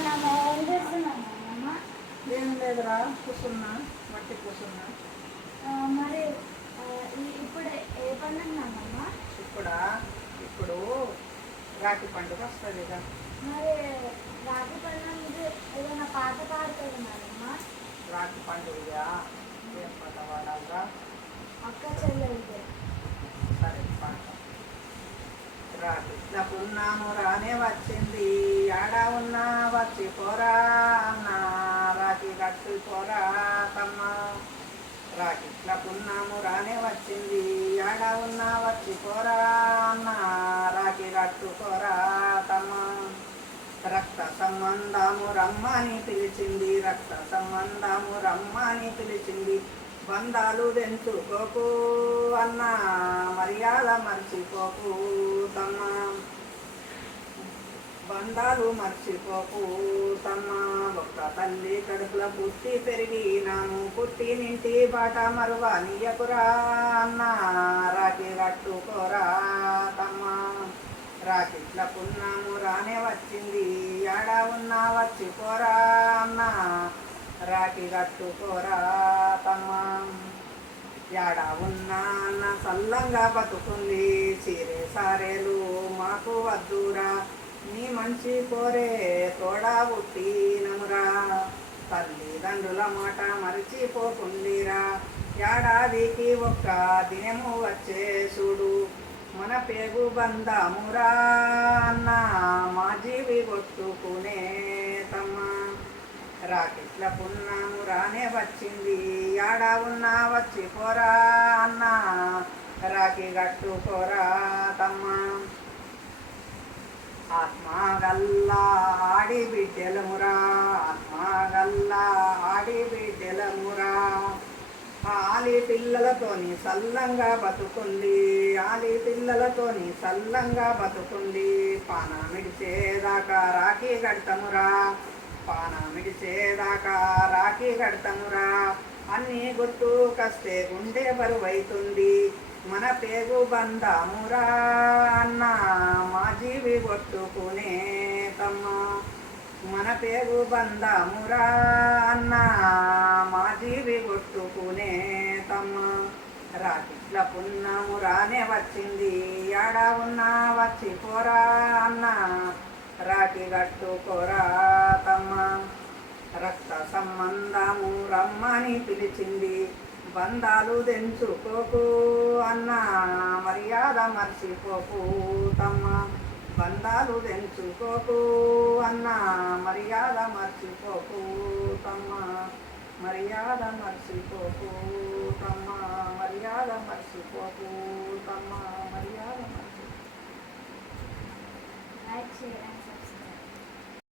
ఏం చేస్తున్నాను? ఏం లేదురా, కూర్చున్నా, మట్టి కూర్చున్నా. మరి ఇప్పుడు ఏ పండుగ నాన్నమ్మ? ఇప్పుడు రాఖీ పండుగ వస్తుంది కదా. మరి రాఖీ పండుగ ఏదైనా పాట పాడుతుంది నాన్నమ్మ? రాఖీ పండుగ ఏం పాట పాడాలరా? అక్క చెల్లెలిదే. సరే పాట. రాఖీట్ల పున్నాము రానే వచ్చింది, ఆడ ఉన్నా వచ్చి పోరా అన్న, రాఖీ కట్టు పోరా తమ్మ. రాఖీట్ల పున్నాము రానే వచ్చింది, ఆడ ఉన్నా వచ్చి పోరా అన్న, రాఖీ కట్టు పోరా తమ్మ. రక్త సంబంధము రమ్మని పిలిచింది, రక్త సంబంధము రమ్మని పిలిచింది, బంధాలు తెంచుకోకు అన్న, మర్యాద మర్చిపోకు తమ్మ. బంధాలు మర్చిపోకు తమ్మ. ఒక్క తల్లి కడుపుల పుట్టి పెరిగినాము, పుట్టినింటి బాట మరువనీయకురా అన్న, రాఖీ కట్టుకోరా తమ్మ. రాఖీట్ల పున్నాము రానే వచ్చింది, ఆడ ఉన్నా వచ్చి పోరా అన్న, రాఖీ కట్టుకోరా తమ్మ. యాడ ఉన్నా అన్న సల్లంగా బతుకుంది, సీరే సారేలు మాకు వద్దురా, నీ మంచి కోరే తోడా పుట్టినమురా, తల్లిదండ్రుల మాట మరిచిపోకుండిరా, ఏడాదికి ఒక్క దినము వచ్చే చూడు, మన పేగు బంధమురా అన్న, మా జీవి కొట్టుకునే తమ్మ. రాఖీట్ల పున్నాము రానే వచ్చింది, ఆడ ఉన్నా వచ్చి పోరా అన్న, రాఖీ కట్టుకోరా తమ్మ. ఆత్మగల్లా ఆడి బిడ్డలమురా, ఆత్మగల్లా ఆడి బిడ్డలమురా, ఆలి పిల్లలతోని సల్లంగా బతుకుంది, ఆలి పిల్లలతోని సల్లంగా బతుకుంది, పానమిడిచేదాకా రాఖీ కడతమురా, పానమిడిచేదాకా రాఖీ కడతమురా, అన్నీ గుర్తు కస్తే గుండె బరువైతుంది, మన పేగు బంధమురా అన్న, మా జీవి కొట్టుకునే తమ్మ. మన పేగు బంధమురా అన్న, మా జీవి కొట్టుకునే తమ్మ. రాఖీట్ల పున్నాము రానే వచ్చింది, ఆడ ఉన్నా వచ్చి పోరా అన్న, రాఖీ కట్టుకోరా తమ్మ. రక్త సంబంధము రమ్మని పిలిచింది, బంధాలు తెంచుకోకు అన్న, మర్యాద మర్చిపోకు తమ్మ. బంధాలు తెంచుకోకు అన్న, మర్యాద మర్చిపోకు తమ్మ. మర్యాద మర్చిపోకు తమ్మ, మర్యాద మర్చిపోకు తమ్మ, మర్యాద మర్చిపోకు. లైక్ చేయండి.